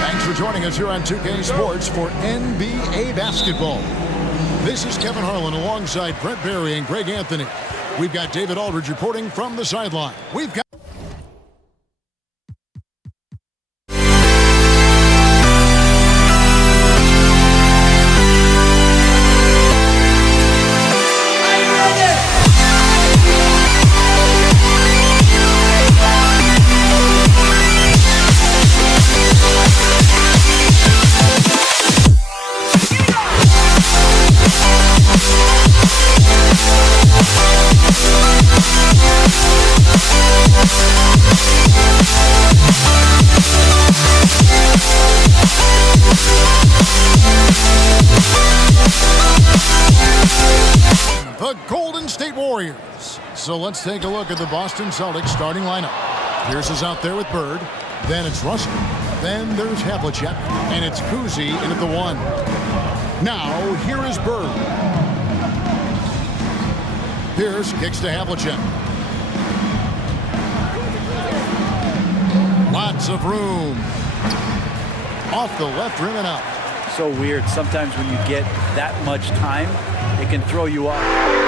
Thanks for joining us here on 2K Sports for NBA basketball. This is Kevin Harlan alongside Brent Barry and Greg Anthony. We've got David Aldridge reporting from the sideline. We've got So let's take a look at the Boston Celtics starting lineup. Pierce is out there with Bird. Then it's Russell. Then there's Havlicek. And it's Cousy in at the 1. Now, here is Bird. Pierce kicks to Havlicek. Lots of room. Off the left rim and out. So weird. Sometimes when you get that much time, it can throw you off.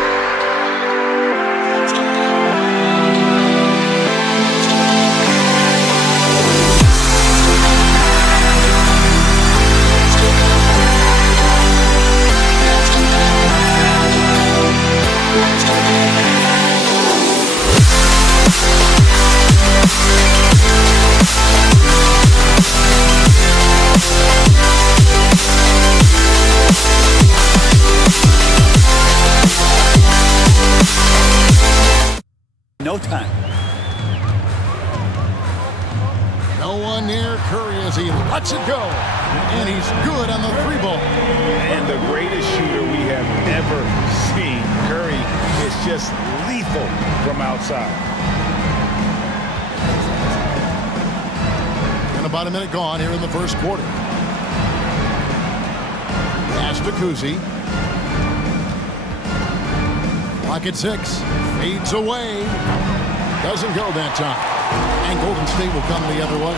No time. No one near Curry as he lets it go. And he's good on the 3-ball. And the greatest shooter we have ever seen. Curry is just lethal from outside. And about a minute gone here in the first quarter. Pass to Cousy. Clock at 6. Fades away. Doesn't go that time. And Golden State will come the other way.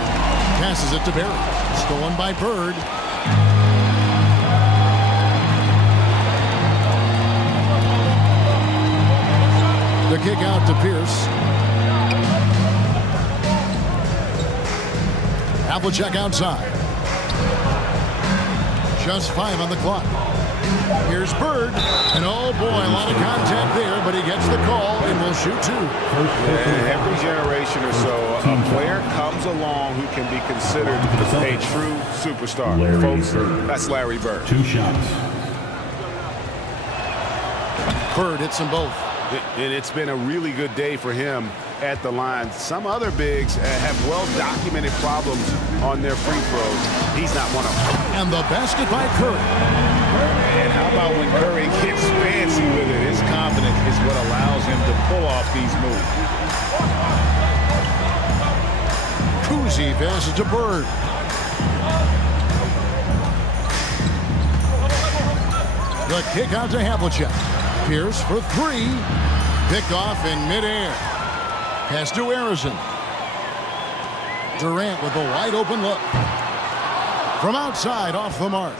Passes it to Barry. Stolen by Bird. The kick out to Pierce. Havlicek outside. Just 5 on the clock. Here's Bird. And oh boy, a lot of contact there, but he gets the call and will shoot 2. Every generation or so, a player comes along who can be considered a true superstar. Folks, that's Larry Bird. 2 shots. Bird hits them both. And it's been a really good day for him at the line. Some other bigs have well-documented problems on their free throws. He's not one of them. And the basket by Curry. And how about when Curry gets fancy with it? His confidence is what allows him to pull off these moves. Cousy passes to Bird. The kick out to Havlicek. Pierce for 3. Picked off in midair. Pass to Arizon. Durant with a wide open look. From outside off the mark.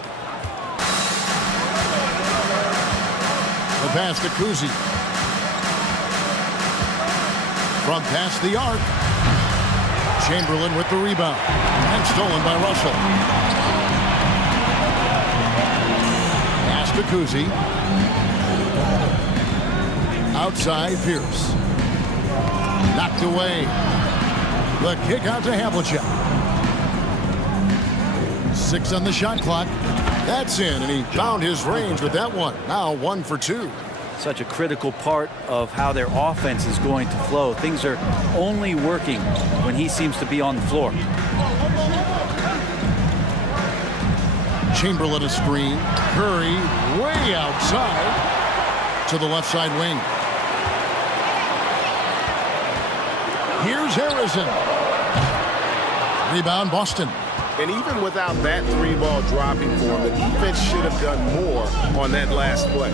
The pass to Cousy. From past the arc. Chamberlain with the rebound. And stolen by Russell. Pass to Cousy. Outside Pierce. Knocked away. The kick out to Havlicek. 6 on the shot clock. That's in, and he found his range with that one. Now 1 for 2. Such a critical part of how their offense is going to flow. Things are only working when he seems to be on the floor. Chamberlain a screen. Curry way outside to the left side wing. Here's Harrison. Rebound Boston. And even without that 3-ball dropping for him, the defense should have done more on that last play.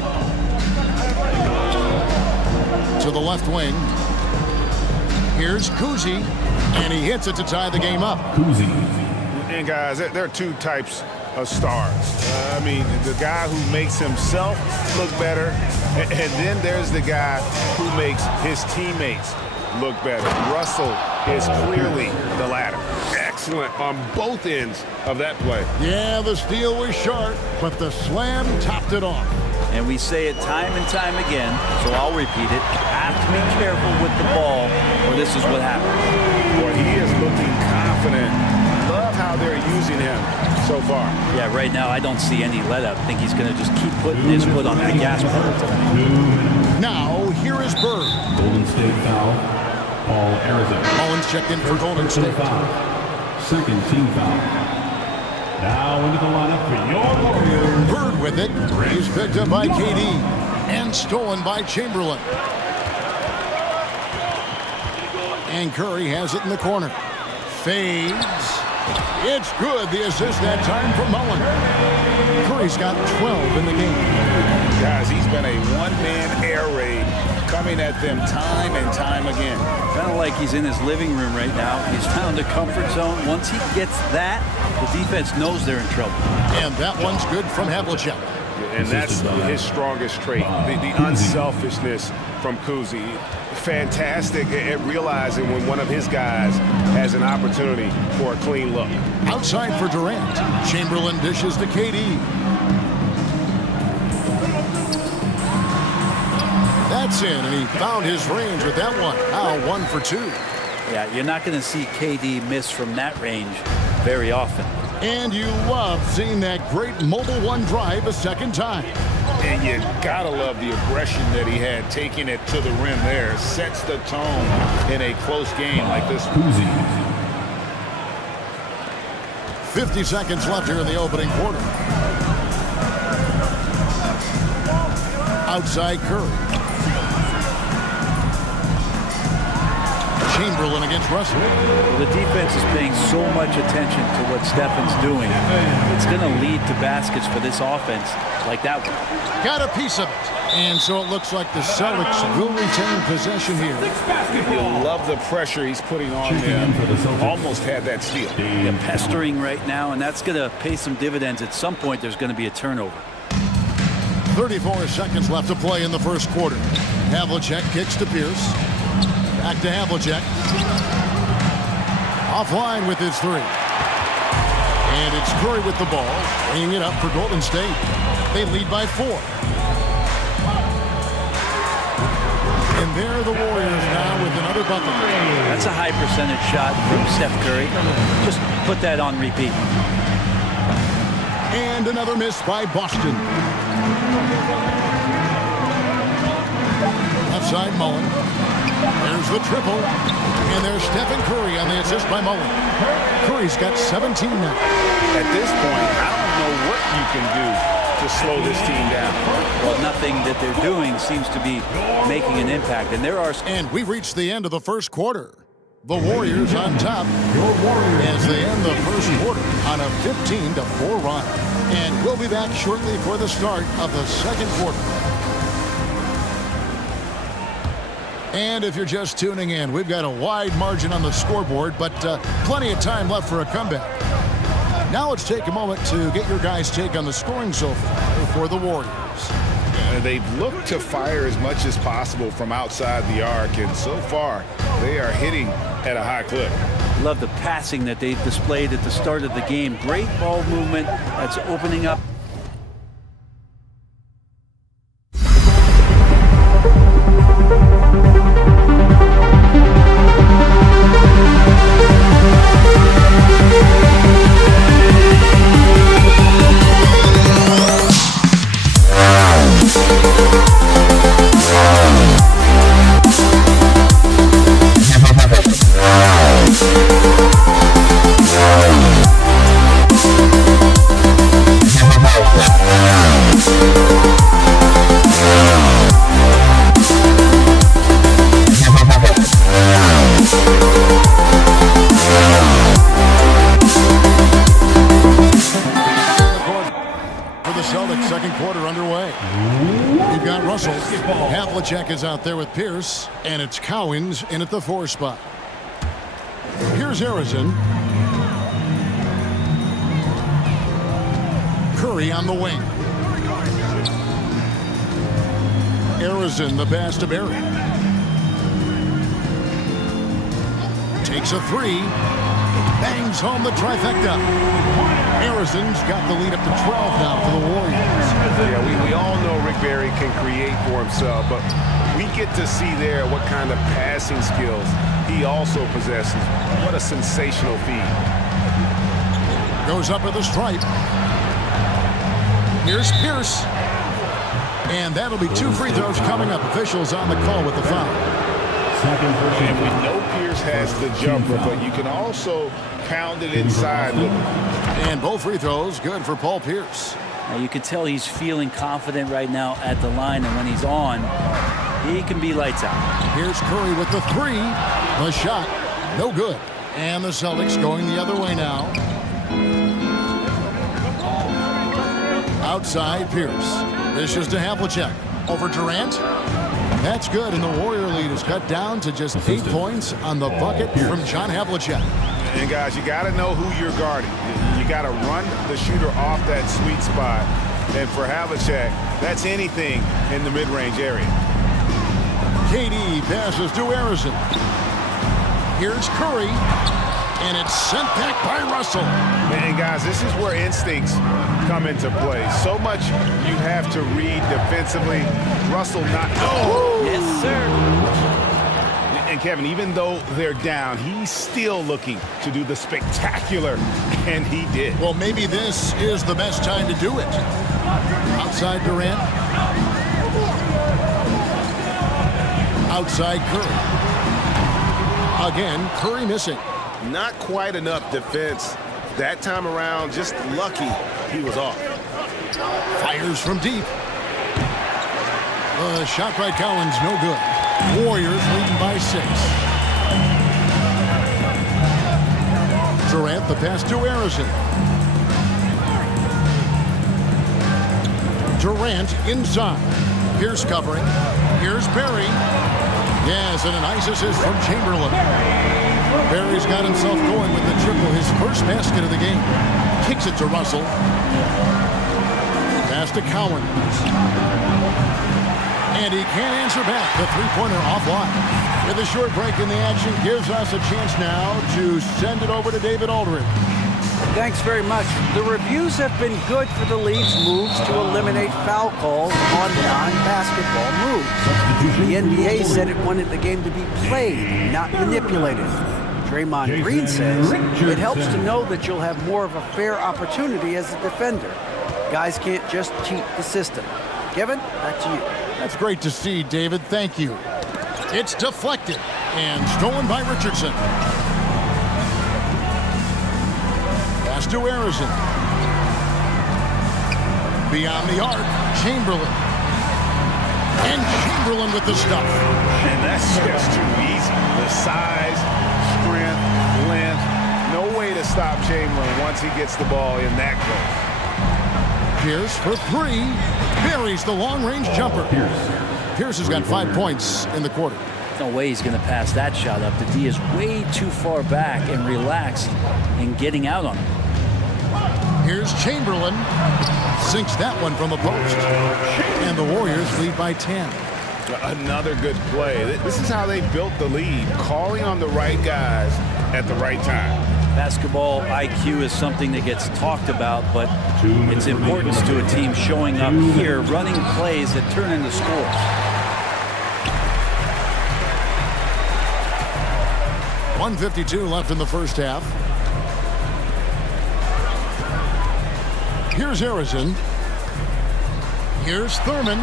To the left wing. Here's Cousy, and he hits it to tie the game up. Cousy. And guys, there are 2 types of stars. I mean, the guy who makes himself look better, and then there's the guy who makes his teammates look better. Russell is clearly the latter. Excellent on both ends of that play. Yeah, the steal was sharp, but the slam topped it off. And we say it time and time again, so I'll repeat it. Have to be careful with the ball, or this is what happens. Boy, he is looking confident. Love how they're using him so far. Yeah, right now I don't see any let up. I think he's going to just keep putting his foot on that gas pedal tonight. Now, here is Bird. Golden State foul. Paul Arizona. Mullins checked in for Golden State. Foul. Second team foul. Now into the lineup for your Warriors. Bird with it. He's picked up by KD and stolen by Chamberlain. And Curry has it in the corner. Fades. It's good. The assist that time from Mullen. Curry's got 12 in the game. Guys, he's been a one-man air raid coming at them time and time again. Kind of like he's in his living room right now. He's found a comfort zone. Once he gets that, the defense knows they're in trouble. And that one's good from Havlicek. And that's his strongest trait, the unselfishness from Kuzi. Fantastic at realizing when one of his guys has an opportunity for a clean look. Outside for Durant. Chamberlain dishes to KD. That's in, and he found his range with that one. Now 1 for 2. Yeah, you're not going to see KD miss from that range very often. And you love seeing that great mobile one drive a second time. And you gotta love the aggression that he had taking it to the rim there. Sets the tone in a close game like this. 50 seconds left here in the opening quarter. Outside Curry. Chamberlain against Russell. The defense is paying so much attention to what Stephen's doing. It's going to lead to baskets for this offense like that one. Got a piece of it. And so it looks like the Celtics will retain possession here. You love the pressure he's putting on them. Almost had that steal. They're pestering right now, and that's going to pay some dividends. At some point, there's going to be a turnover. 34 seconds left to play in the first quarter. Havlicek kicks to Pierce. Back to Havlicek. Offline with his three. And it's Curry with the ball, bringing it up for Golden State. They lead by 4. And there are the Warriors now with another bucket. That's a high percentage shot from Steph Curry. Just put that on repeat. And another miss by Boston. Left side Mullen. There's the triple. And there's Stephen Curry on the assist by Mullen. Curry's got 17 now. At this point, I don't know what you can do to slow this team down. Well, nothing that they're doing seems to be making an impact. And there are... And we've reached the end of the first quarter. The Warriors on top as they end the first quarter on a 15-4 run. And we'll be back shortly for the start of the second quarter. And if you're just tuning in, we've got a wide margin on the scoreboard, but plenty of time left for a comeback. Now let's take a moment to get your guys' take on the scoring so far for the Warriors. They've looked to fire as much as possible from outside the arc, and so far they are hitting at a high clip. Love the passing that they displayed at the start of the game. Great ball movement that's opening up. Havlicek is out there with Pierce, and it's Cowens in at the 4 spot. Here's Harrison. Curry on the wing. Harrison, the pass to Barry. Takes a 3. Bangs home the trifecta. Harrison's got the lead up to 12 now for the Warriors. Yeah, we all know Rick Barry can create for himself, but we get to see there what kind of passing skills he also possesses. What a sensational feed. Goes up with a stripe. Here's Pierce. And that'll be 2 free throws coming up. Officials on the call with the foul. And we know Pierce has the jumper, but you can also pound it inside. And both free throws good for Paul Pierce. Now you can tell he's feeling confident right now at the line, and when he's on, he can be lights out. Here's Curry with the three. The shot, no good. And the Celtics going the other way now. Outside, Pierce. This is to Havlicek. Over Durant. That's good, and the Warrior lead is cut down to just 8 points on the bucket from John Havlicek. And guys, you got to know who you're guarding. You got to run the shooter off that sweet spot. And for Havlicek, that's anything in the mid-range area. KD passes to Harrison. Here's Curry, and it's sent back by Russell. And guys, this is where instincts come into play. So much you have to read defensively. Russell not. Oh! Yes, sir. And Kevin, even though they're down, he's still looking to do the spectacular, and he did. Well, maybe this is the best time to do it. Outside Durant. Outside Curry. Again, Curry missing. Not quite enough defense that time around. Just lucky he was off. Fires from deep. The shot by Collins, no good. Warriors leading by 6. Durant, the pass to Harrison. Durant inside. Pierce covering. Here's Barry. Yes, and a nice assist from Chamberlain. Barry's got himself going with the triple, his first basket of the game. Kicks it to Russell. Pass to Cowan. And he can't answer back. The three-pointer offline. With a short break in the action, gives us a chance now to send it over to David Aldridge. Thanks very much. The reviews have been good for the league's moves to eliminate foul calls on non-basketball moves. The NBA said it wanted the game to be played, not manipulated. Draymond Green says it helps to know that you'll have more of a fair opportunity as a defender. Guys can't just cheat the system. Kevin, back to you. That's great to see, David. Thank you. It's deflected and stolen by Richardson. Pass to Harrison. Beyond the arc, Chamberlain. And Chamberlain with the stuff. And that's just too easy. The size, strength, length. No way to stop Chamberlain once he gets the ball in that close. Pierce for three. Buries the long-range jumper. Pierce has got 5 points in the quarter. No way he's going to pass that shot up. The D is way too far back and relaxed in getting out on him. Here's Chamberlain. Sinks that one from the post. And the Warriors lead by 10. Another good play. This is how they built the lead, calling on the right guys at the right time. Basketball IQ is something that gets talked about, but its importance to a team showing up here, running plays that turn into scores. .152 left in the first half. Here's Harrison. Here's Thurman.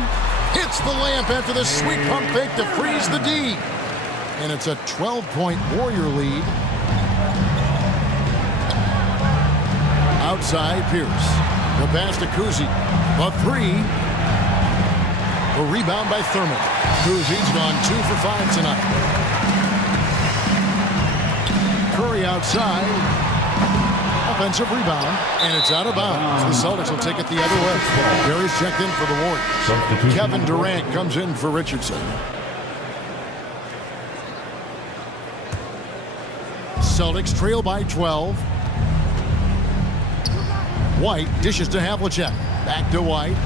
Hits the layup after the sweet pump fake to freeze the D. And it's a 12-point Warrior lead. Outside Pierce. The pass to Kuzi. The three. A rebound by Thurman. Kuzi's gone 2 for 5 tonight. Curry outside. Offensive rebound. And it's out of bounds. The Celtics will take it the other way. Barry's checked in for the Warriors. Kevin Durant comes in for Richardson. Celtics trail by 12. White dishes to Havlicek. Back to White.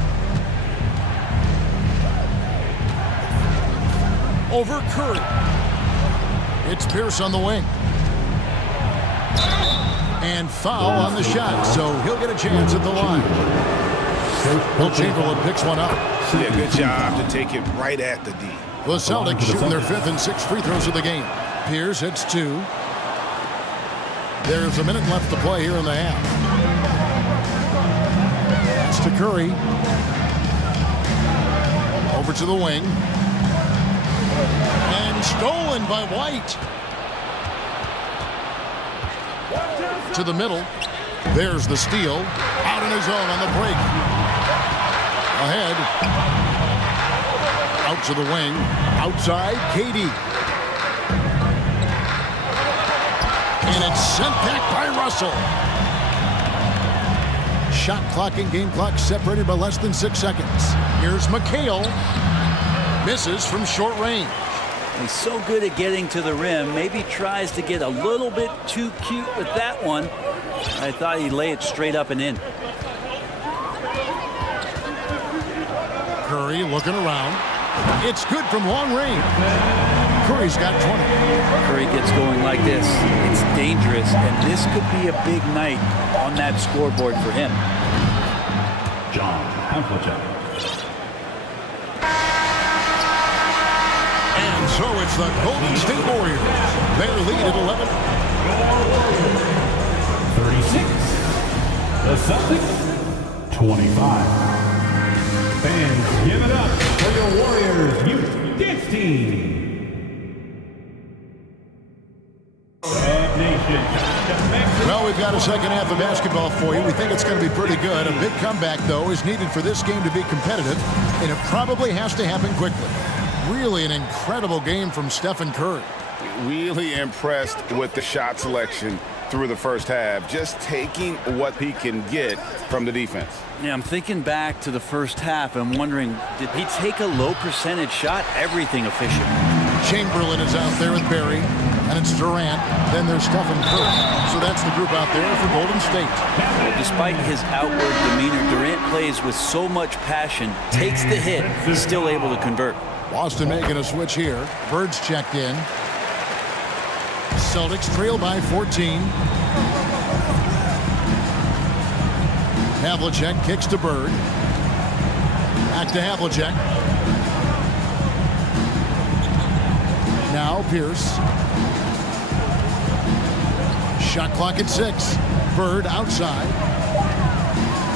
Over Curry. It's Pierce on the wing. And foul on the shot, so he'll get a chance at the line. Will Chamberlain picks one up. Yeah, good job to take it right at the D. The Celtics shooting their 5th and 6th free throws of the game. Pierce hits 2. There's a minute left to play here in the half. To Curry. Over to the wing. And stolen by White. To the middle. There's the steal. Out on his own on the break. Ahead. To the wing. Outside, KD. And it's sent back by Russell. Shot clock and game clock separated by less than 6 seconds. Here's McHale. Misses from short range. He's so good at getting to the rim. Maybe tries to get a little bit too cute with that one. I thought he'd lay it straight up and in. Curry looking around. It's good from long range. Curry's got 20. Curry gets going like this. It's dangerous, and this could be a big night on that scoreboard for him. John Havlicek. And so it's the Golden State Warriors. Their lead at 11. 36. The Celtics, 25. Fans, give it up for your Warriors Youth Dance Team. Well, we've got a second half of basketball for you. We think it's going to be pretty good. A big comeback, though, is needed for this game to be competitive, and it probably has to happen quickly. Really an incredible game from Stephen Curry. Really impressed with the shot selection through the first half, just taking what he can get from the defense. Yeah, I'm thinking back to the first half. I'm wondering, did he take a low percentage shot? Everything efficient. Chamberlain is out there with Barry, and it's Durant. Then there's Stephen Curry. So that's the group out there for Golden State. Well, despite his outward demeanor, Durant plays with so much passion, takes the hit, still able to convert. Boston making a switch here. Bird's checked in. Celtics trail by 14. Havlicek kicks to Bird. Back to Havlicek. Now Pierce. Shot clock at 6. Bird outside.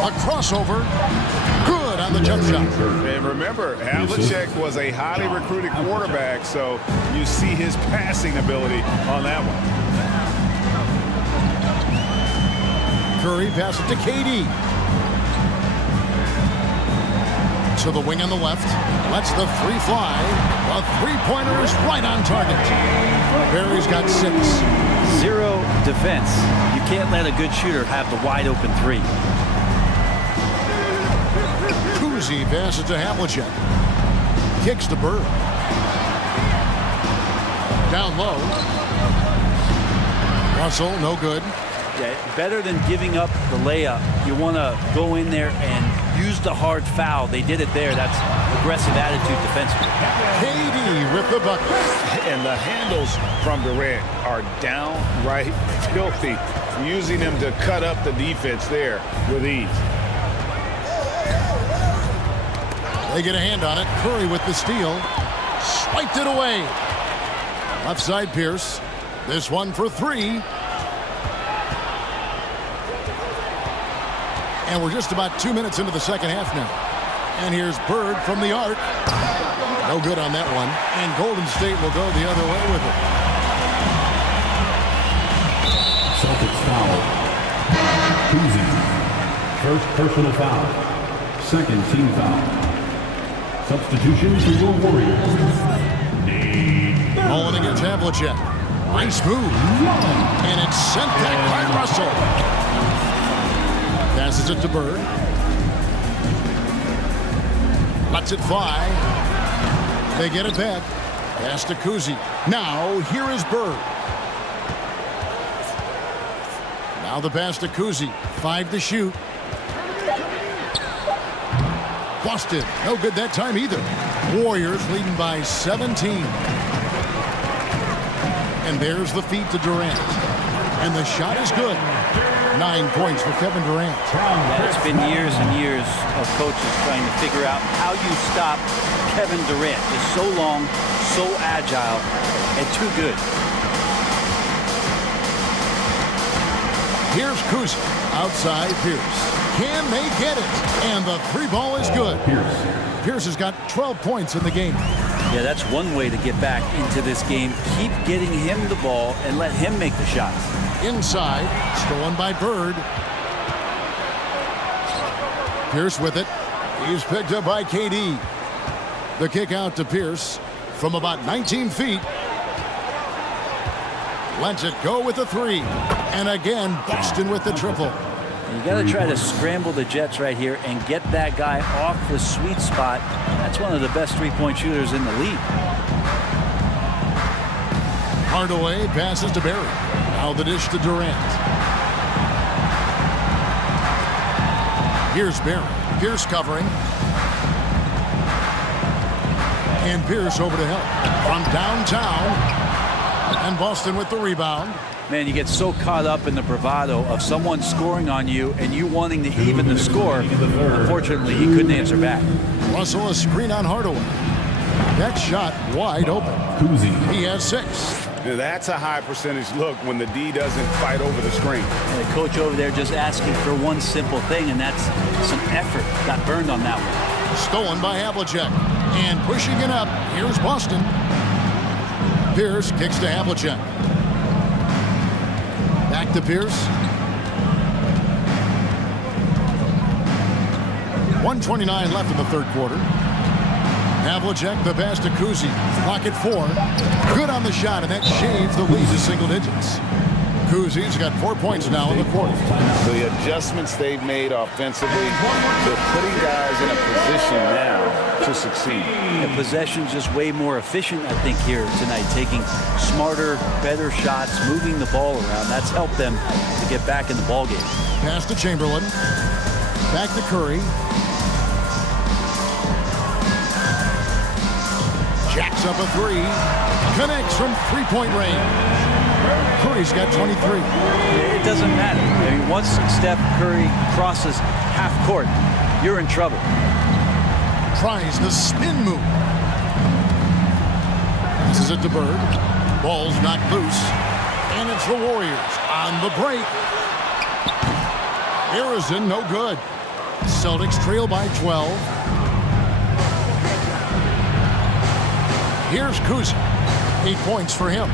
A crossover. Good on the jump shot. And remember, Havlicek was a highly recruited quarterback, so you see his passing ability on that one. Curry passes it to KD. To the wing on the left. Lets the three fly. The three-pointer is right on target. Barry's got 6. Zero defense. You can't let a good shooter have the wide-open three. Kuzi passes to Havlicek. Kicks to Bird. Down low. Russell, no good. Yeah, better than giving up the layup. You want to go in there and use the hard foul. They did it there. That's aggressive attitude defensively. KD with the bucket. And the handles from Durant are downright filthy, using him to cut up the defense there with ease. They get a hand on it. Curry with the steal. Swiped it away. Left side Pierce. This one for 3. And we're just about 2 minutes into the second half now. And here's Bird from the arc. No good on that one. And Golden State will go the other way with it. Celtics foul. Kuzi. First personal foul. Second team foul. Substitution for your Warriors. Mullen against Havlicek. Nice move. And it's sent back by Russell. Passes it to Bird. Lets it fly. They get it back. Pass to Kuzi. Now, here is Bird. Now the pass to Kuzi. 5 to shoot. Busted. No good that time either. Warriors leading by 17. And there's the feed to Durant. And the shot is good. 9 points for Kevin Durant. It's been years and years of coaches trying to figure out how you stop Kevin Durant. Just so long, so agile, and too good. Here's Kuzi. Outside Pierce. Can they get it? And the 3 ball is good. Pierce has got 12 points in the game. Yeah, that's one way to get back into this game. Keep getting him the ball and let him make the shots. Inside, stolen by Bird. Pierce with it. He's picked up by KD. The kick out to Pierce from about 19 feet. Lets it go with a 3. And again, Boston with the triple. You got to try to scramble the Jets right here and get that guy off the sweet spot. That's one of the best three-point shooters in the league. Hardaway passes to Barry. Now the dish to Durant. Here's Barry. Pierce covering. And Pierce over to help. From downtown. And Boston with the rebound. Man, you get so caught up in the bravado of someone scoring on you and you wanting to even the score. Unfortunately, he couldn't answer back. Russell a screen on Hardaway. That shot wide open. He has 6. Now, that's a high percentage look when the D doesn't fight over the screen. And the coach over there just asking for one simple thing, and that's some effort. Got burned on that one. Stolen by Havlicek. And pushing it up. Here's Boston. Pierce kicks to Havlicek. Back to Pierce. 1:29 left in the third quarter. Havlicek, the pass to Kuzi. Clock at 4. Good on the shot, and that shaves the lead to single digits. Kuzi's got 4 points now in the quarter. The adjustments they've made offensively, they're putting guys in a position now to succeed. The possession's just way more efficient, I think, here tonight. Taking smarter, better shots, moving the ball around. That's helped them to get back in the ballgame. Pass to Chamberlain. Back to Curry. Jacks up a 3. Connects from three-point range. Curry's got 23. It doesn't matter. I mean, once Steph Curry crosses half court, you're in trouble. Tries the spin move. This is it to Bird. Ball's knocked loose. And it's the Warriors on the break. Harrison, no good. Celtics trail by 12. Here's Kuzi. 8 points for him.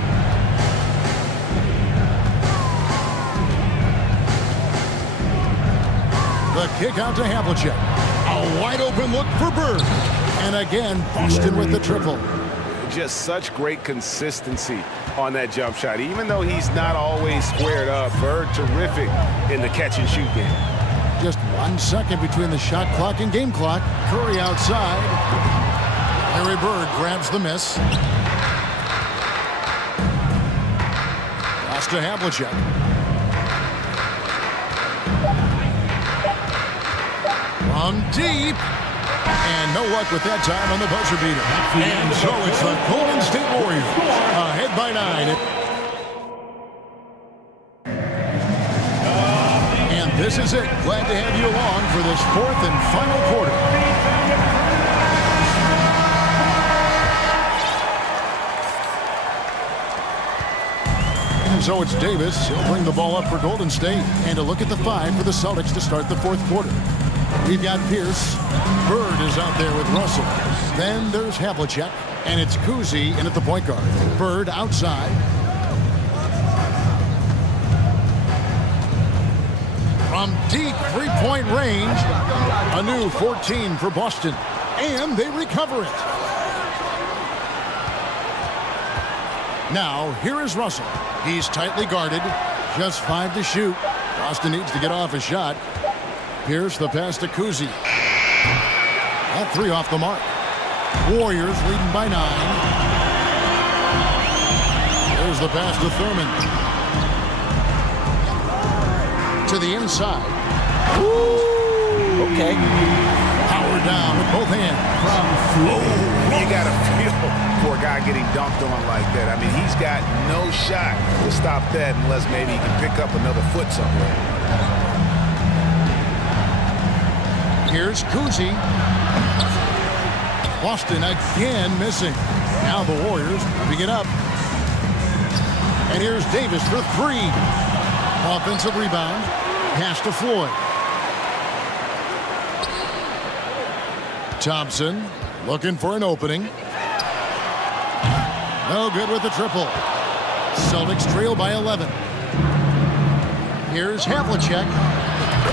The kick out to Havlicek. A wide open look for Bird. And again, Boston with the triple. Just such great consistency on that jump shot. Even though he's not always squared up, Bird terrific in the catch and shoot game. Just 1 second between the shot clock and game clock. Curry outside. Larry Bird grabs the miss. Pass to Havlicek. From deep. And no luck with that time on the buzzer beater. And so it's the Golden State Warriors ahead by 9. And this is it. Glad to have you along for this 4th and final quarter. And so it's Davis. He'll bring the ball up for Golden State. And a look at the 5 for the Celtics to start the 4th quarter. We've got Pierce. Bird is out there with Russell. Then there's Havlicek. And it's Kuzi in at the point guard. Bird outside. From deep three-point range. A new 14 for Boston. And they recover it. Now, here is Russell. He's tightly guarded. Just 5 to shoot. Boston needs to get off a shot. Pierce the pass to Kuzi. That 3 off the mark. Warriors leading by 9. There's the pass to Thurman. To the inside. Ooh, okay. Power down with both hands. You got to feel for a guy getting dunked on like that. I mean, he's got no shot to stop that unless maybe he can pick up another foot somewhere. Here's Kuzi. Boston again missing. Now the Warriors moving it up. And here's Davis for 3. Offensive rebound. Pass to Floyd. Thompson looking for an opening. No good with the triple. Celtics trail by 11. Here's Havlicek.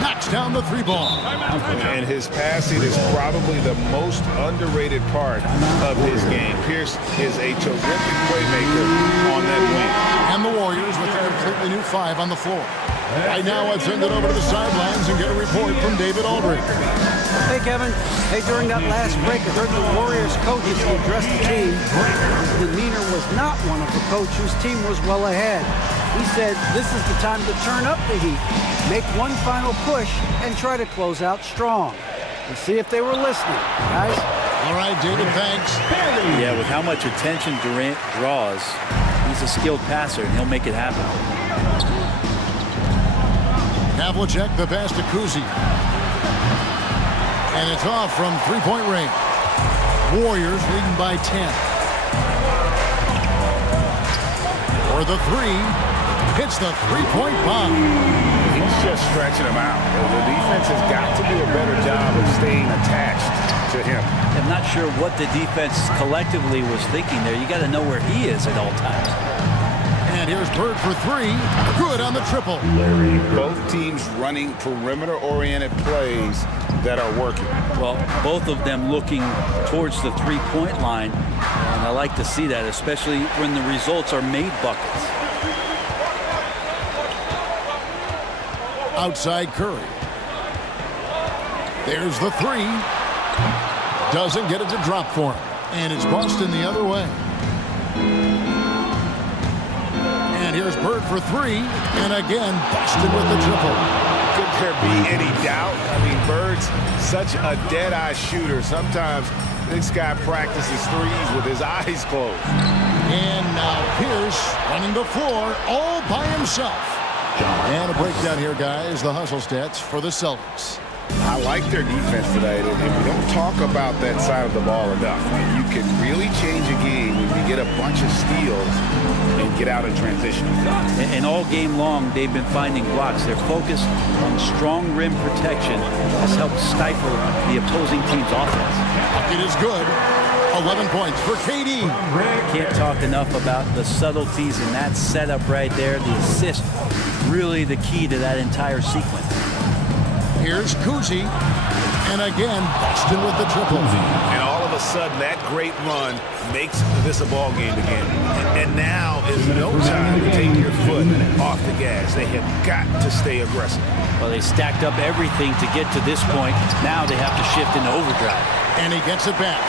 knocks down the three ball. And his passing is probably the most underrated part of his game. Pierce is a terrific playmaker on that wing. And the Warriors with a completely new 5 on the floor. Right now, let's send it over to the sidelines and get a report from David Aldridge. Hey, Kevin. Hey, during that last break, I heard the Warriors coaches address the team. His demeanor was not one of the coach whose team was well ahead. He said this is the time to turn up the heat, make one final push, and try to close out strong. We'll see if they were listening, guys. All right, David, thanks. Yeah, with how much attention Durant draws, he's a skilled passer, and he'll make it happen. Havlicek, the pass to Kuzi. And it's off from three-point range. Warriors leading by 10. For the three, hits the three-point bomb. He's just stretching him out. The defense has got to do a better job of staying attached to him. I'm not sure what the defense collectively was thinking there. You got to know where he is at all times. And here's Bird for three. Good on the triple. Both teams running perimeter-oriented plays that are working. Well, both of them looking towards the three-point line, and I like to see that, especially when the results are made buckets. Outside Curry. There's the three. Doesn't get it to drop for him. And it's Boston the other way. And here's Bird for three. And again, Boston with the triple. Could there be any doubt? I mean, Bird's such a dead-eye shooter. Sometimes this guy practices threes with his eyes closed. And now Pierce running the floor all by himself. And a breakdown here, guys. The hustle stats for the Celtics. I like their defense tonight, and we don't talk about that side of the ball enough. You can really change a game when you get a bunch of steals and get out in transition. And all game long, they've been finding blocks. Their focus on strong rim protection has helped stifle the opposing team's offense. It is good. 11 points for KD. Can't talk enough about the subtleties in that setup right there. The assist, really the key to that entire sequence. Here's Kuzi. And again, Boston with the triple. And all of a sudden, that great run makes this a ball game again. And now is no time to take your foot off the gas. They have got to stay aggressive. Well, they stacked up everything to get to this point. Now they have to shift into overdrive. And he gets it back.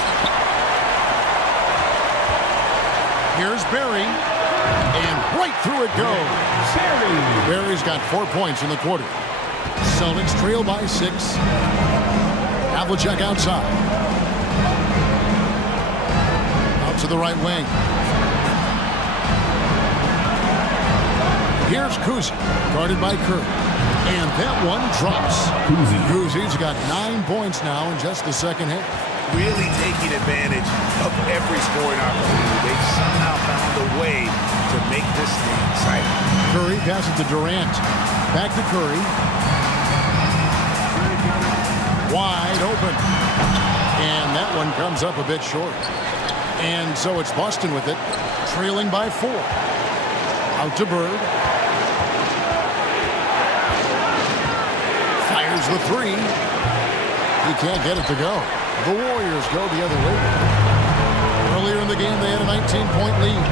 Here's Barry. And right through it goes. Barry's got 4 points in the quarter. Celtics trail by 6. Havlicek outside. Out to the right wing. Here's Kuzi, guarded by Curry. And that one drops. Kuzi's got 9 points now in just the second half. Really taking advantage of every scoring opportunity. They've somehow found a way to make this thing exciting. Curry passes to Durant. Back to Curry. Wide open. And that one comes up a bit short. And so it's Boston with it, trailing by 4. Out to Bird. Fires the three. He can't get it to go. The Warriors go the other way. Earlier in the game, they had a 19-point lead.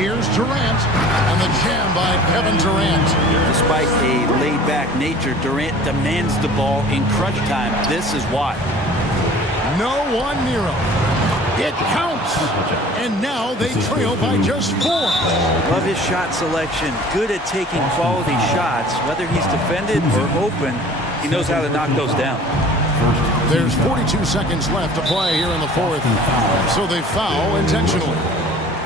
Here's Durant, and the jam by Kevin Durant. Despite a laid-back nature, Durant demands the ball in crunch time. This is why. No one near him. It counts. And now they trail by just 4. Love his shot selection. Good at taking quality shots. Whether he's defended or open, he knows how to knock those down. There's 42 seconds left to play here in the fourth. So they foul intentionally.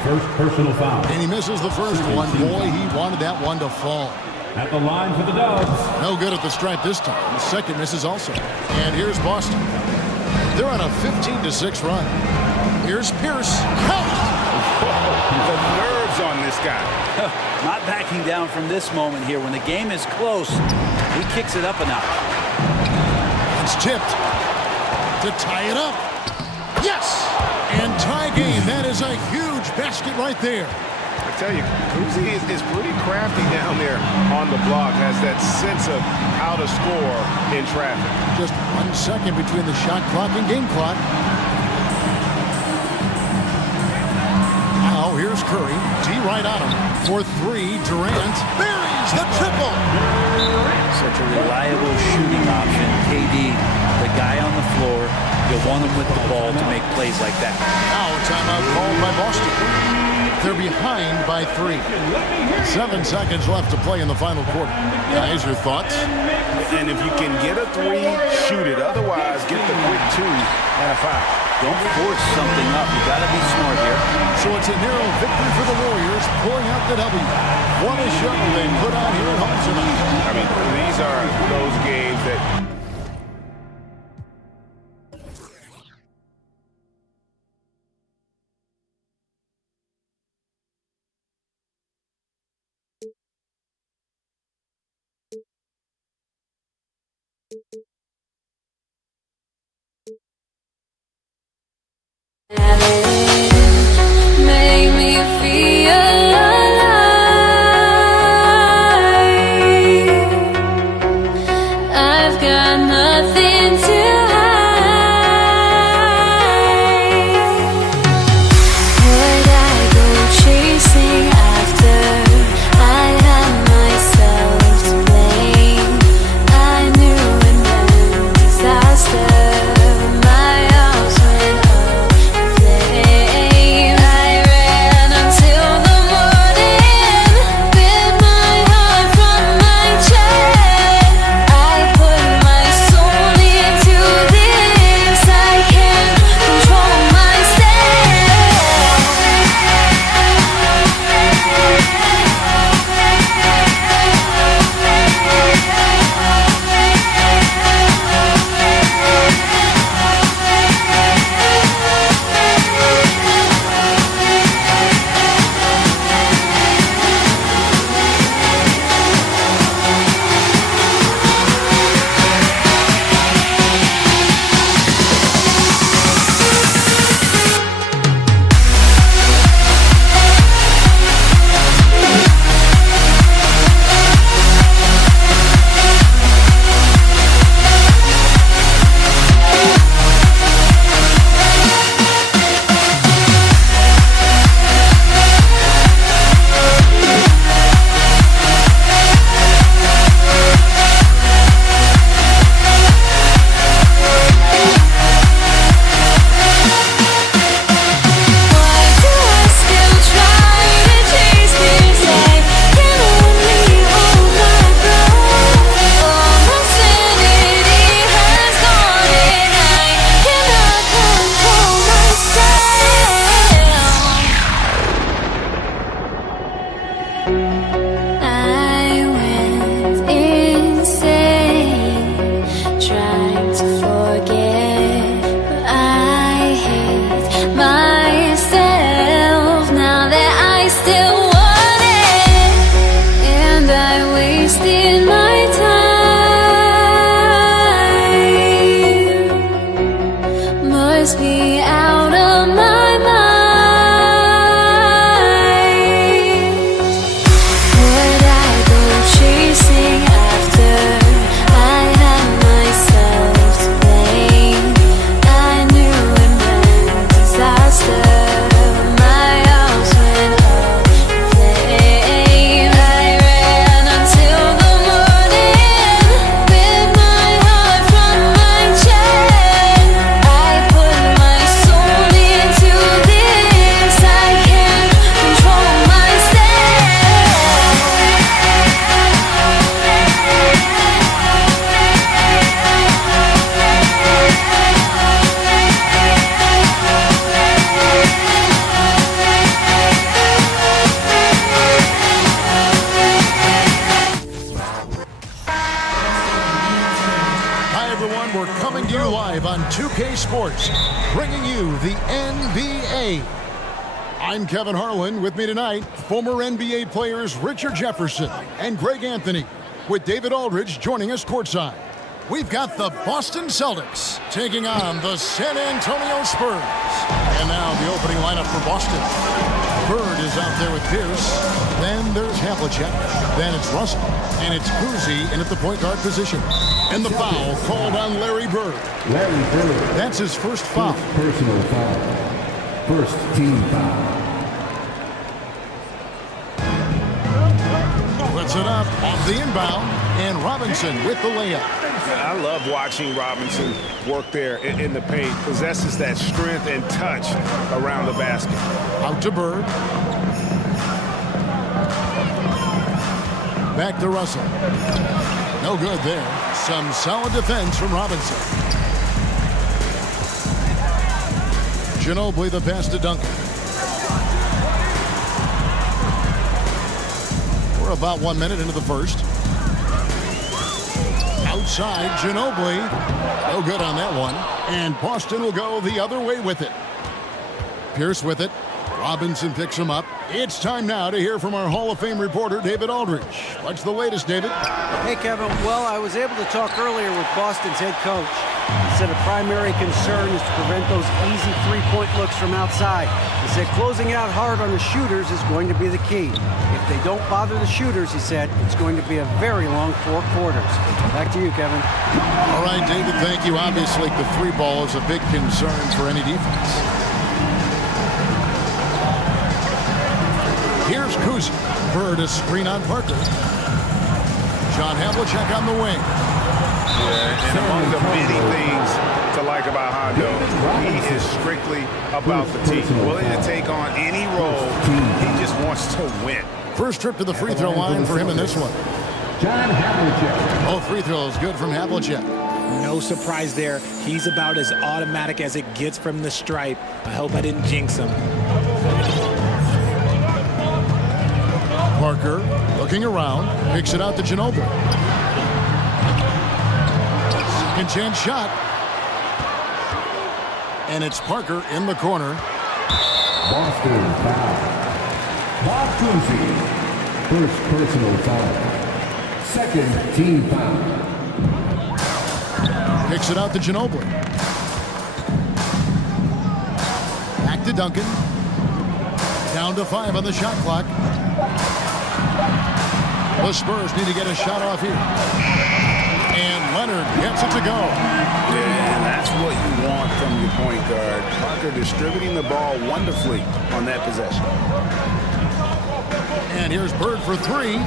First personal foul. And he misses the first one. Boy, he wanted that one to fall. At the line for the Dubs. No good at the stripe this time. The second misses also. And here's Boston. They're on a 15-6 run. Here's Pierce. Count! The nerves on this guy. Not backing down from this moment here. When the game is close, he kicks it up a notch. It's tipped to tie it up. Yes! And tie game. That is a huge basket right there. tell you, Cousy is pretty crafty down there on the block, has that sense of how to score in traffic. Just 1 second between the shot clock and game clock. Now here's Curry. D right on him. For three, Durant buries the triple. Such a reliable shooting option. KD, the guy on the floor, you want him with the ball to make plays like that. Now a timeout called by Boston. They're behind by 3. 7 seconds left to play in the final quarter. Guys, your thoughts? And if you can get a 3, shoot it. Otherwise, get the quick 2 and a foul. Don't force something up. You got to be smart here. So it's a narrow victory for the Warriors, pulling out the W. What a show they put on here at home tonight. I mean, these are those games that... Make me feel alive. I've got nothing to hide. Would I go chasing after? I had myself to blame. I knew it meant disaster. live on 2K Sports, bringing you the NBA. I'm Kevin Harlan. With me tonight, former NBA players Richard Jefferson and Greg Anthony, with David Aldridge joining us courtside. We've got the Boston Celtics taking on the San Antonio Spurs. And now the opening lineup for Boston. Bird is out there with Pierce. Then there's Havlicek. Then it's Russell. And it's Cousy in at the point guard position. And the foul called on Larry Bird. Larry Bird. That's his first foul. Personal foul. First team foul. Puts it up off the inbound. And Robinson with the layup. I love watching Robinson work there in the paint. Possesses that strength and touch around the basket. Out to Bird. Back to Russell. No good there. Some solid defense from Robinson. Ginobili the pass to Duncan. We're about 1 minute into the first. Outside, Ginobili. No good on that one. And Boston will go the other way with it. Pierce with it. Robinson picks him up. It's time now to hear from our Hall of Fame reporter, David Aldridge. What's the latest, David? Hey, Kevin. Well, I was able to talk earlier with Boston's head coach. He said a primary concern is to prevent those easy three-point looks from outside. He said closing out hard on the shooters is going to be the key. If they don't bother the shooters, he said, it's going to be a very long 4 quarters. Back to you, Kevin. All right, David, thank you. Obviously, the three ball is a big concern for any defense. Here's Cousy. Bird a screen on Parker. John Havlicek on the wing. Yeah, and among the many things to like about Hondo, he is strictly about the team. Willing to take on any role. He just wants to win. First trip to the free throw line for him in this one. John Havlicek. Both free throws good from Havlicek. No surprise there. He's about as automatic as it gets from the stripe. I hope I didn't jinx him. Parker looking around, picks it out to Ginobili. Second chance shot. And it's Parker in the corner. Boston foul. Bob Cousy. First personal foul. Second team foul. Picks it out to Ginobili. Back to Duncan. Down to 5 on the shot clock. The Spurs need to get a shot off here. And Leonard gets it to go. Yeah, that's what you want from your point guard. Parker distributing the ball wonderfully on that possession. And here's Bird for 3.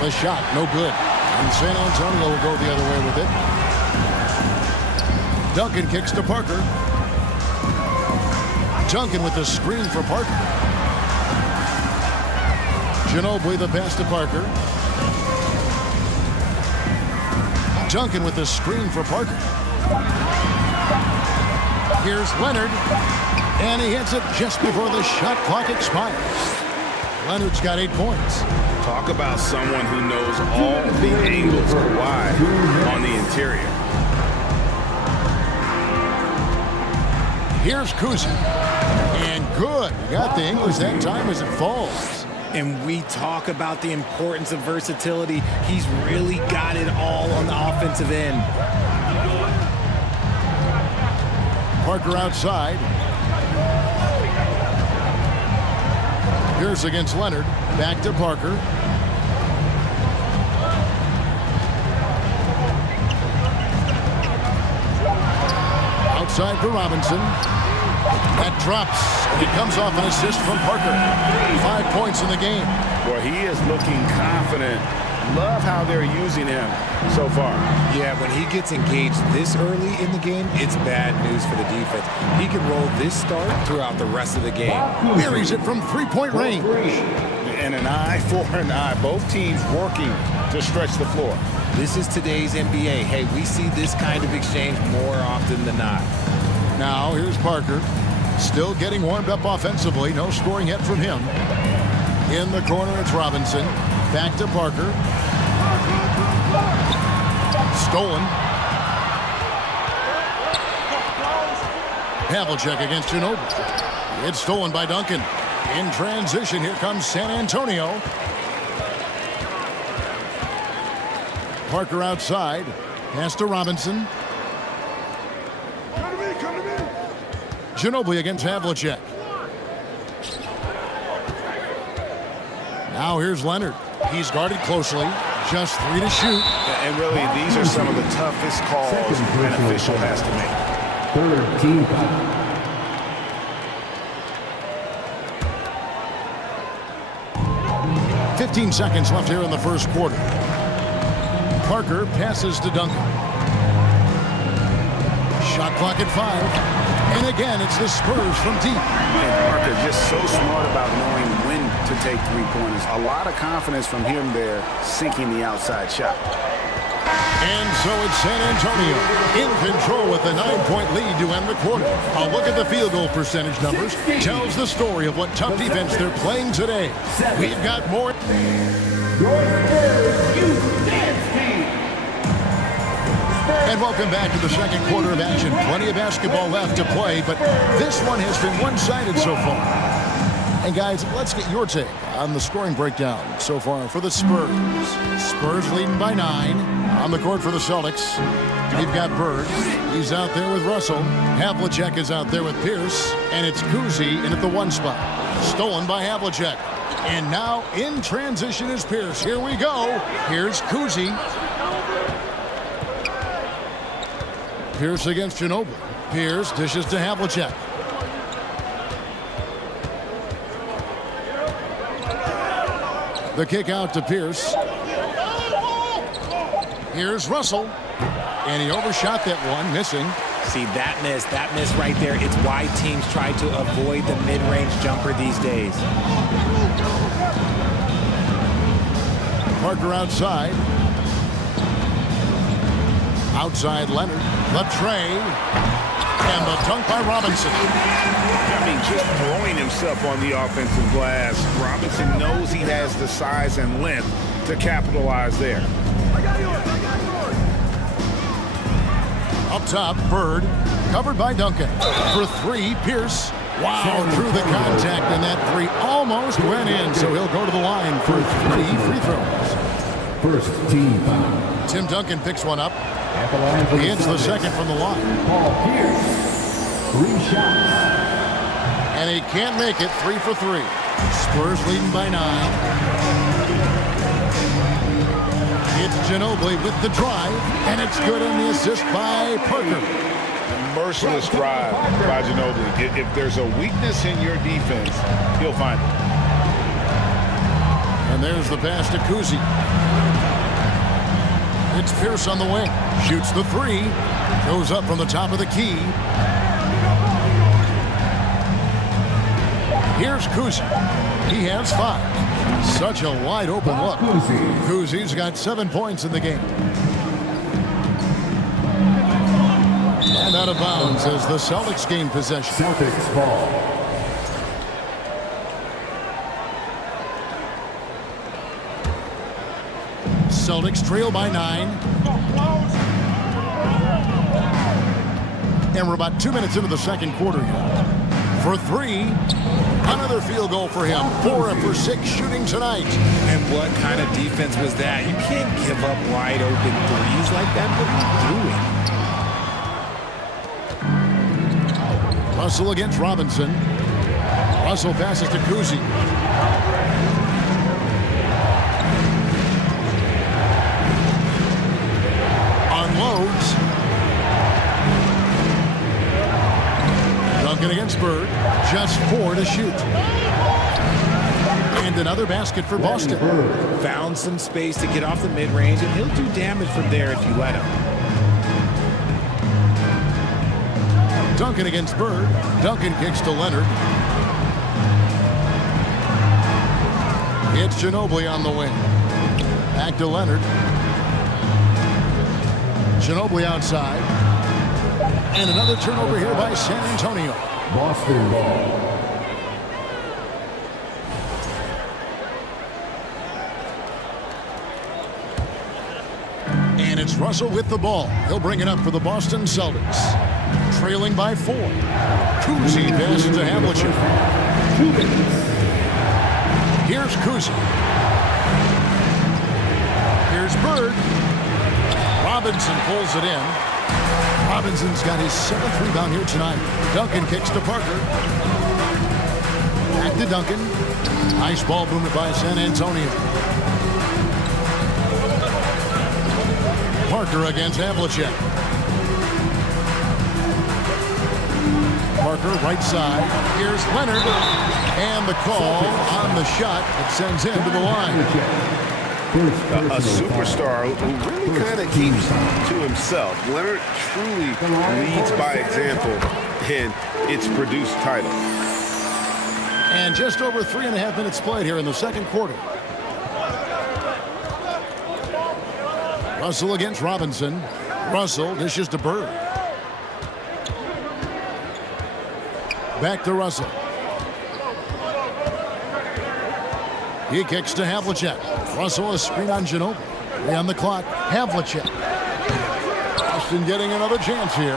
The shot, no good. And San Antonio will go the other way with it. Duncan kicks to Parker. Duncan with the screen for Parker. Ginobili the pass to Parker. Duncan with the screen for Parker. Here's Leonard. And he hits it just before the shot clock expires. Leonard's got 8 points. Talk about someone who knows all the angles are wide on the interior. Here's Cousy. And good. Got the English that time as it falls. And we talk about the importance of versatility. He's really got it all on the offensive end. Parker outside. Pierce against Leonard. Back to Parker. Outside for Robinson. That drops. It comes off an assist from Parker. 5 points in the game. Well, he is looking confident. Love how they're using him so far. Yeah, when he gets engaged this early in the game, it's bad news for the defense. He can roll this start throughout the rest of the game. Buries it from 3-point range. And an eye for an eye. Both teams working to stretch the floor. This is today's NBA. Hey, we see this kind of exchange more often than not. Now, here's Parker. Still getting warmed up offensively. No scoring yet from him. In the corner, it's Robinson. Back to Parker. Stolen. Havlicek against Ginobili. It's stolen by Duncan. In transition, here comes San Antonio. Parker outside. Pass to Robinson. Ginobili against Havlicek. Now here's Leonard. He's guarded closely. Just 3 to shoot. And really, these are some of the toughest calls an official has to make. Third team foul. 15 seconds left here in the first quarter. Parker passes to Duncan. Shot clock at 5. And again, it's the Spurs from deep. And Parker just so smart about knowing when to take three-pointers. A lot of confidence from him there, sinking the outside shot. And so it's San Antonio in control with a 9-point lead to end the quarter. A look at the field goal percentage numbers tells the story of what tough defense they're playing today. We've got more. And welcome back to the second quarter of action. Plenty of basketball left to play, but this one has been one-sided so far. And guys, let's get your take on the scoring breakdown so far for the Spurs. Spurs leading by 9. On the court for the Celtics, we've got Bird. He's out there with Russell. Havlicek is out there with Pierce. And it's Kuzi in at the 1 spot. Stolen by Havlicek. And now in transition is Pierce. Here we go. Here's Kuzi. Pierce against Ginobili. Pierce dishes to Havlicek. The kick out to Pierce. Here's Russell. And he overshot that one, missing. See, that miss right there, it's why teams try to avoid the mid-range jumper these days. Parker outside. Outside Leonard. The tray. And the dunk by Robinson. I mean, just throwing himself on the offensive glass. Robinson knows he has the size and length to capitalize there. Up top, Bird. Covered by Duncan. For 3, Pierce. Wow, through the contact, and that 3 almost went in, so he'll go to the line for 3 free throws. First team foul. Tim Duncan picks one up. He hits the second from the line. Paul Pierce. 3 shots. And he can't make it. 3 for 3. Spurs leading by 9. It's Ginobili with the drive, and it's good on the assist by Parker. Merciless drive by Ginobili. If there's a weakness in your defense, he'll find it. And there's the pass to Kuzi. It's Pierce on the wing. Shoots the 3. Goes up from the top of the key. Here's Kuzi. He has 5. Such a wide open look. Kuzi's got 7 points in the game. And out of bounds as the Celtics gain possession. Celtics ball. Celtics trail by 9. And we're about 2 minutes into the second quarter here. For 3, another field goal for him. 4 for 6 shooting tonight. And what kind of defense was that? You can't give up wide open threes like that. What are you doing? Russell against Robinson. Russell passes to Kuzi. Unloads. Duncan against Bird. Just 4 to shoot. And another basket for Boston. Found some space to get off the mid-range, and he'll do damage from there if you let him. Duncan against Bird. Duncan kicks to Leonard. It's Ginobili on the wing. Back to Leonard. Ginobili outside. And another turnover here by San Antonio. Boston ball. And it's Russell with the ball. He'll bring it up for the Boston Celtics. Trailing by 4. Kuzi passes to Havlicek. Here's Kuzi. Here's Bird. Robinson pulls it in. Robinson's got his 7th rebound here tonight. Duncan kicks to Parker. Back Back to Duncan. Nice ball movement by San Antonio. Parker against Havlicek. Parker right side. Here's Leonard. And the call on the shot that sends him to the line. A superstar who really kind of keeps to himself. Leonard truly leads by example, and it's produced title. And just over 3.5 minutes played here in the second quarter. Russell against Robinson. Russell dishes to Bird. Back to Russell. He kicks to Havlicek. Russell a screen on Ginobili. 3 on the clock. Havlicek. Boston getting another chance here.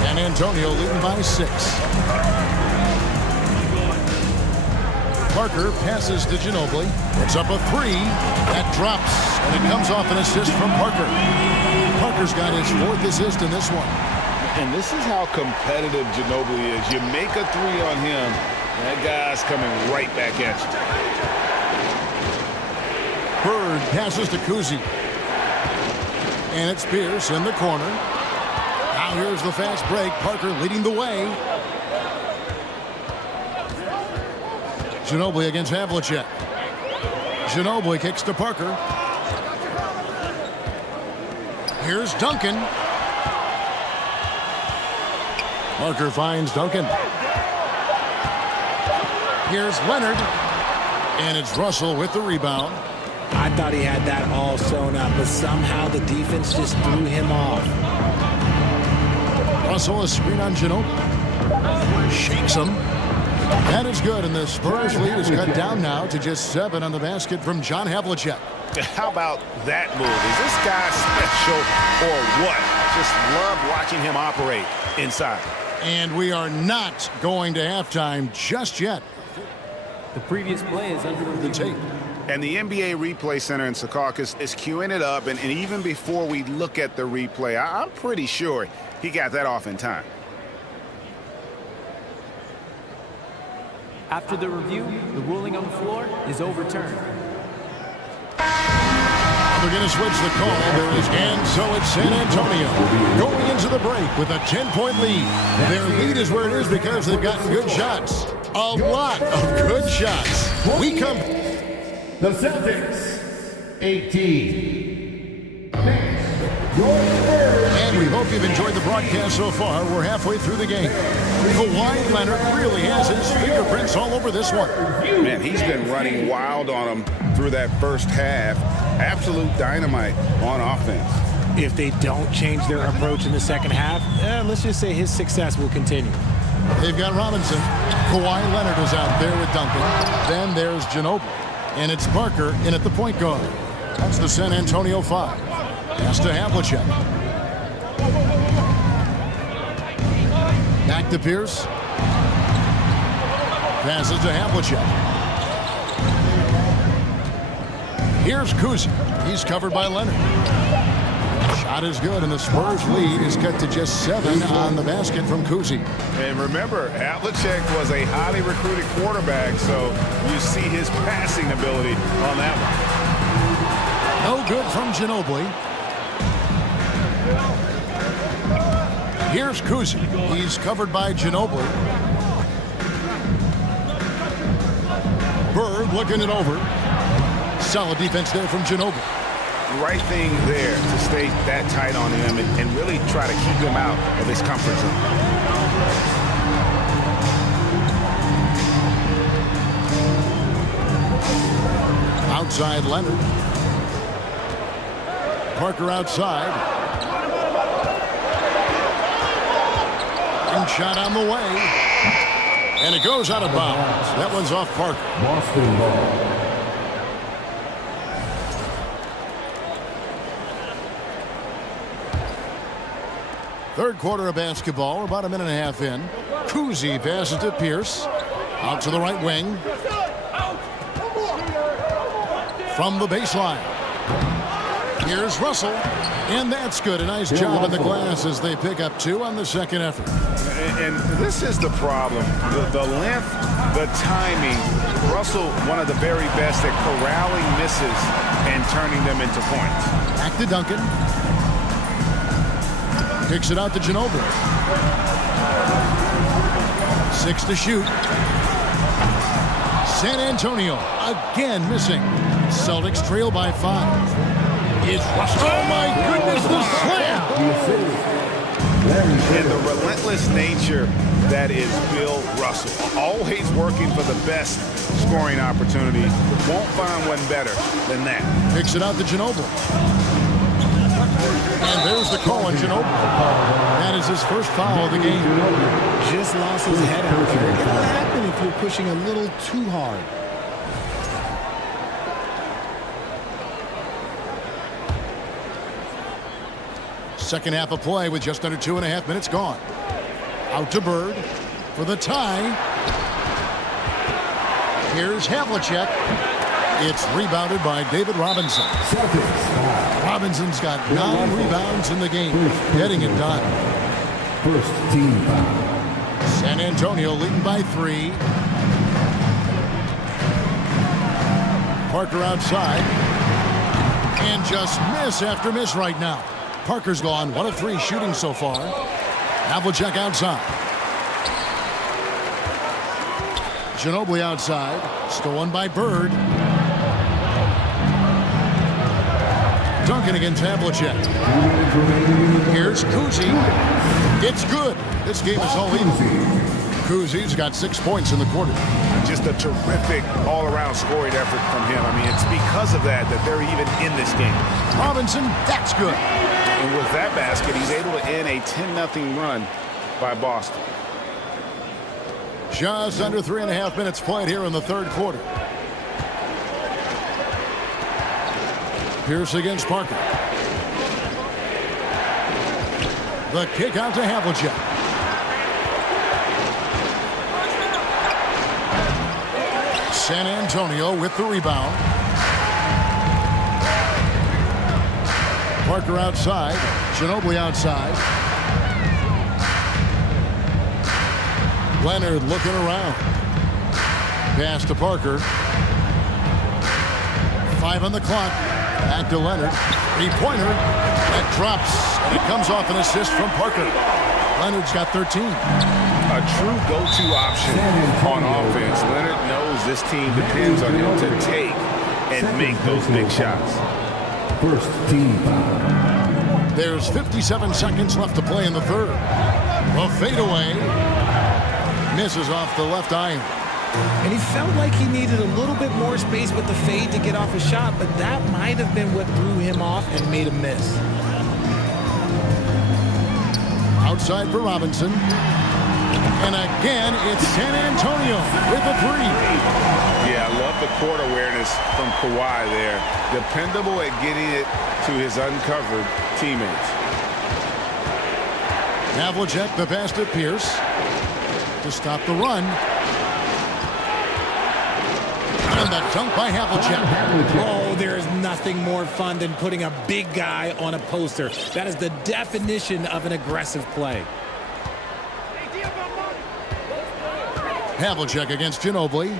San Antonio leading by 6. Parker passes to Ginobili. It's up a 3. That drops, and it comes off an assist from Parker. Parker's got his 4th assist in this one. And this is how competitive Ginobili is. You make a 3 on him, that guy's coming right back at you. Bird passes to Cousy. And it's Pierce in the corner. Now here's the fast break. Parker leading the way. Ginobili against Havlicek. Ginobili kicks to Parker. Here's Duncan. Parker finds Duncan. Here's Leonard. And it's Russell with the rebound. I thought he had that all sewn up, but somehow the defense just threw him off. Russell a screen on Ginobili. Shakes him. That is good, and the Spurs lead is cut down now to just 7 on the basket from John Havlicek. How about that move? Is this guy special or what? Just love watching him operate inside. And we are not going to halftime just yet. The previous play is under The tape. And the NBA Replay Center in Secaucus is queuing it up, and even before we look at the replay, I'm pretty sure he got that off in time. After the review, the ruling on the floor is overturned. They're going to switch the call. And so it's San Antonio going into the break with a 10-point lead. Their lead is where it is because they've gotten good shots. A lot of good shots. We come... The Celtics, 18. And we hope you've enjoyed the broadcast so far. We're halfway through the game. Kawhi Leonard really has his fingerprints all over this one. Man, he's been running wild on them through that first half. Absolute dynamite on offense. If they don't change their approach in the second half, let's just say his success will continue. They've got Robinson. Kawhi Leonard is out there with Duncan. Then there's Ginobili. And it's Parker in at the point guard. That's the San Antonio 5. Pass to Havlicek. Back to Pierce. Passes to Havlicek. Here's Cousy. He's covered by Leonard. Shot is good, and the Spurs lead is cut to just 7 on the basket from Cousy. And remember, Havlicek was a highly recruited quarterback, so you see his passing ability on that one. No good from Ginobili. Here's Cousy. He's covered by Ginobili. Bird looking it over. Solid defense there from Ginobili. Right thing there to stay that tight on him and really try to keep him out of his comfort zone. Outside Leonard. Parker outside. And shot on the way. And it goes out of bounds. That one's off Parker. Boston ball. Third quarter of basketball. We're about a minute and a half in. Cousy passes to Pierce. Out to the right wing. From the baseline. Here's Russell, and that's good. A nice job on the glass as they pick up 2 on the second effort. And this is the problem. The length, the timing. Russell, one of the very best at corralling misses and turning them into points. Back to Duncan. Kicks it out to Ginobili. 6 to shoot. San Antonio again missing. Celtics trail by 5. It's Russell. Oh my goodness, the slam! And the relentless nature that is Bill Russell. Always working for the best scoring opportunity. Won't find one better than that. Kicks it out to Ginobili. And there's the call on Ginobili. That is his first foul of the game. Just lost his head out there. It'll happen if you're pushing a little too hard. Second half of play with just under 2.5 minutes gone. Out to Bird for the tie. Here's Havlicek. It's rebounded by David Robinson. Robinson's got 9 rebounds in the game, getting it done. First team foul. San Antonio leading by 3. Parker outside. And just miss after miss right now. Parker's gone 1 of 3 shooting so far. Havlicek outside. Ginobili outside. Stolen by Bird. Duncan against Havlicek. Here's Kuzi. It's good. This game is all even. Kuzi's got 6 points in the quarter. Just a terrific all-around scoring effort from him. I mean, it's because of that they're even in this game. Robinson, that's good. And with that basket, he's able to end a 10-0 run by Boston. Just under 3.5 minutes played here in the third quarter. Pierce against Parker. The kick out to Havlicek. San Antonio with the rebound. Parker outside. Ginobili outside. Leonard looking around. Pass to Parker. 5 on the clock. Back to Leonard. 3-pointer. That drops. And it comes off an assist from Parker. Leonard's got 13. A true go-to option on offense. Leonard knows this team depends on him to take and make those big shots. First team foul. There's 57 seconds left to play in the third. A fadeaway. Misses off the left iron. And he felt like he needed a little bit more space with the fade to get off a shot, but that might have been what threw him off and made him miss. Outside for Robinson. And again, it's San Antonio with a 3. Yeah, I love the court awareness from Kawhi there. Dependable at getting it to his uncovered teammates. Havlicek the pass to Pierce to stop the run. And the dunk by Havlicek. Oh, there is nothing more fun than putting a big guy on a poster. That is the definition of an aggressive play. Havlicek against Ginobili.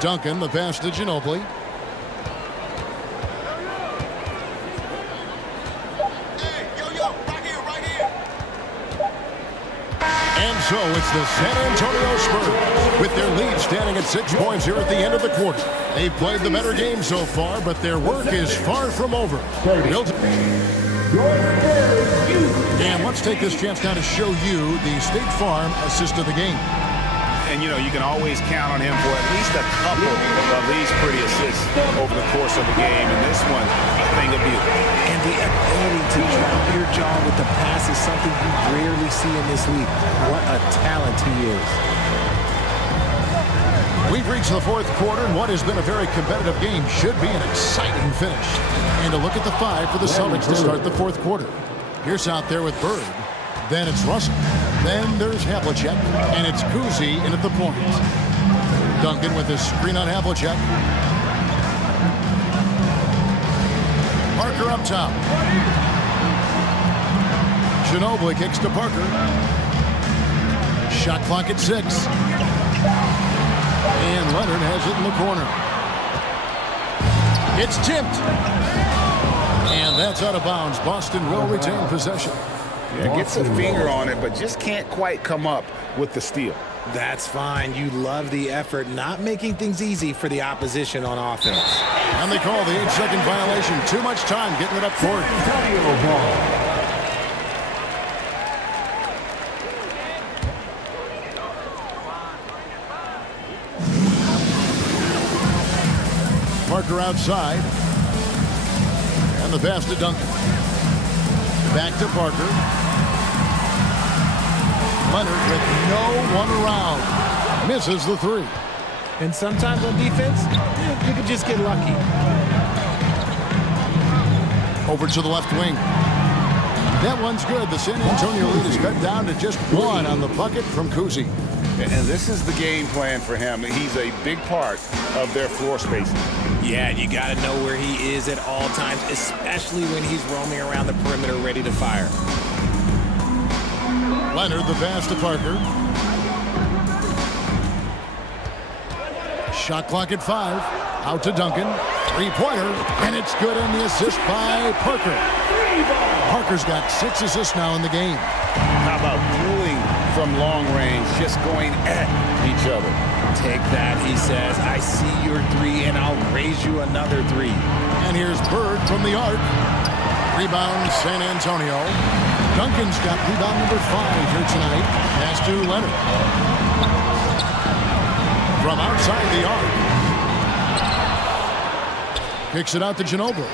Duncan the pass to Ginobili. And so it's the San Antonio Spurs with their lead standing at 6 points here at the end of the quarter. They've played the better game so far, but their work is far from over. And let's take this chance now to show you the State Farm assist of the game. And, you know, you can always count on him for at least a couple of these pretty assists over the course of the game. And this one, a thing of beauty. And the ability to drop your jaw with the pass is something you rarely see in this league. What a talent he is. We've reached the fourth quarter, and what has been a very competitive game should be an exciting finish. And a look at the 5 for the Celtics to start the fourth quarter. Pierce out there with Bird. Then it's Russell. Then there's Havlicek. And it's Kuzi in at the point. Duncan with his screen on Havlicek. Parker up top. Ginobili kicks to Parker. Shot clock at 6. And Leonard has it in the corner. It's tipped. And that's out of bounds. Boston will retain possession. Yeah, gets a finger on it, but just can't quite come up with the steal. That's fine. You love the effort, not making things easy for the opposition on offense. And they call the 8-second violation. Too much time getting it up court. Parker outside. And the pass to Duncan. Back to Parker. Leonard with no one around. Misses the 3. And sometimes on defense, you can just get lucky. Over to the left wing. That one's good. The San Antonio lead is cut down to just 1 on the bucket from Cousy. And this is the game plan for him. He's a big part of their floor spacing. Yeah, you got to know where he is at all times, especially when he's roaming around the perimeter ready to fire. Leonard, the pass to Parker. Shot clock at 5. Out to Duncan. 3-pointer, and it's good, and the assist by Parker. Parker's got 6 assists now in the game. How about dueling from long range, just going at each other? Take that, he says. I see your 3, and I'll raise you another 3. And here's Bird from the arc. Rebound, San Antonio. Duncan's got rebound number 5 here tonight. Pass to Leonard. From outside the arc. Kicks it out to Ginobili.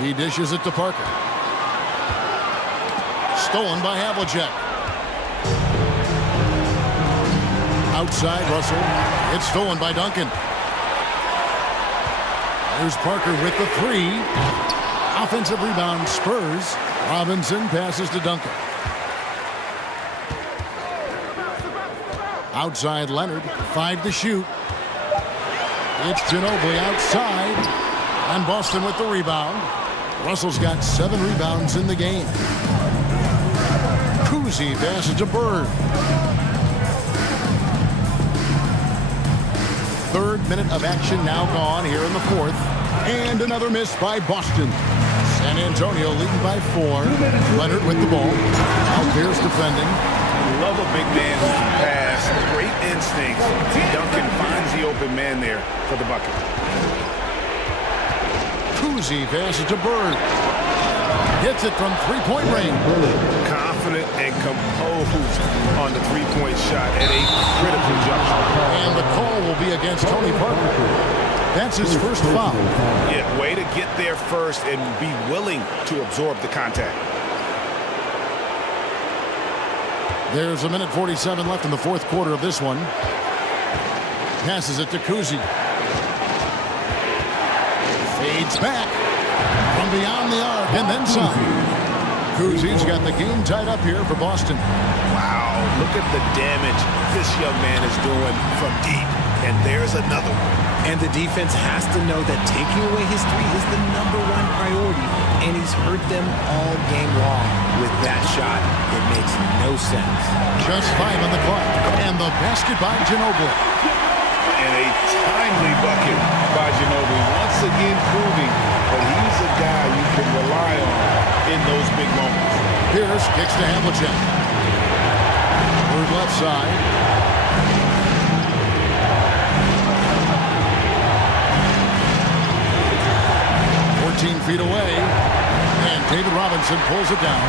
He dishes it to Parker. Stolen by Havlicek. Outside Russell. It's stolen by Duncan. There's Parker with the 3. Offensive rebound, Spurs. Robinson passes to Duncan. Outside Leonard, 5 to shoot. It's Ginobili outside. And Boston with the rebound. Russell's got 7 rebounds in the game. Cousy passes to Bird. 3rd minute of action now gone here in the 4th. And another miss by Boston. San Antonio leading by 4. Leonard with the ball. Al Pierce defending. Love a big man who can pass. Great instincts. Duncan finds the open man there for the bucket. Cousy passes to Bird. Hits it from 3-point range. Confident and composed on the 3-point shot at a critical juncture. And the call will be against Tony Parker. That's his first foul. Yeah, way to get there first and be willing to absorb the contact. There's 1:47 left in the 4th quarter of this one. Passes it to Cousy. Fades back from beyond the arc and then some. Cousy's got the game tied up here for Boston. Wow, look at the damage this young man is doing from deep. And there's another one. And the defense has to know that taking away his 3 is the #1 priority, and he's hurt them all game long with that shot. It makes no sense. Just 5 on the clock, and the basket by Ginobili. And a timely bucket by Ginobili, once again proving that he's a guy you can rely on in those big moments. Pierce kicks to Havlicek. Third left side. 14 feet away, and David Robinson pulls it down.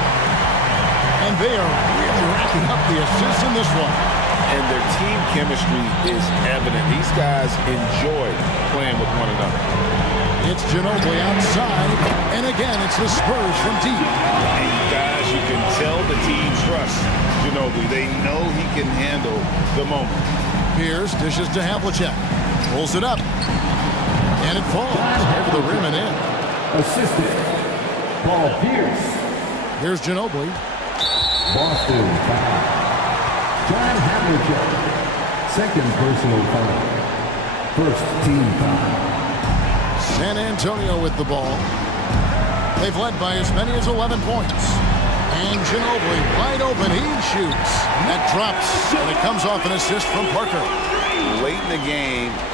And they are really racking up the assists in this one. And their team chemistry is evident. These guys enjoy playing with one another. It's Ginobili outside, and again, it's the Spurs from deep. And guys, you can tell the team trusts Ginobili. They know he can handle the moment. Pierce dishes to Havlicek. Pulls it up. And it falls over the rim and in. Assistant, Paul Pierce. Here's Ginobili. Boston foul. John Havlicek. Second personal foul. First team foul. San Antonio with the ball. They've led by as many as 11 points. And Ginobili wide open. He shoots. That drops. And it comes off an assist from Parker. Late in the game,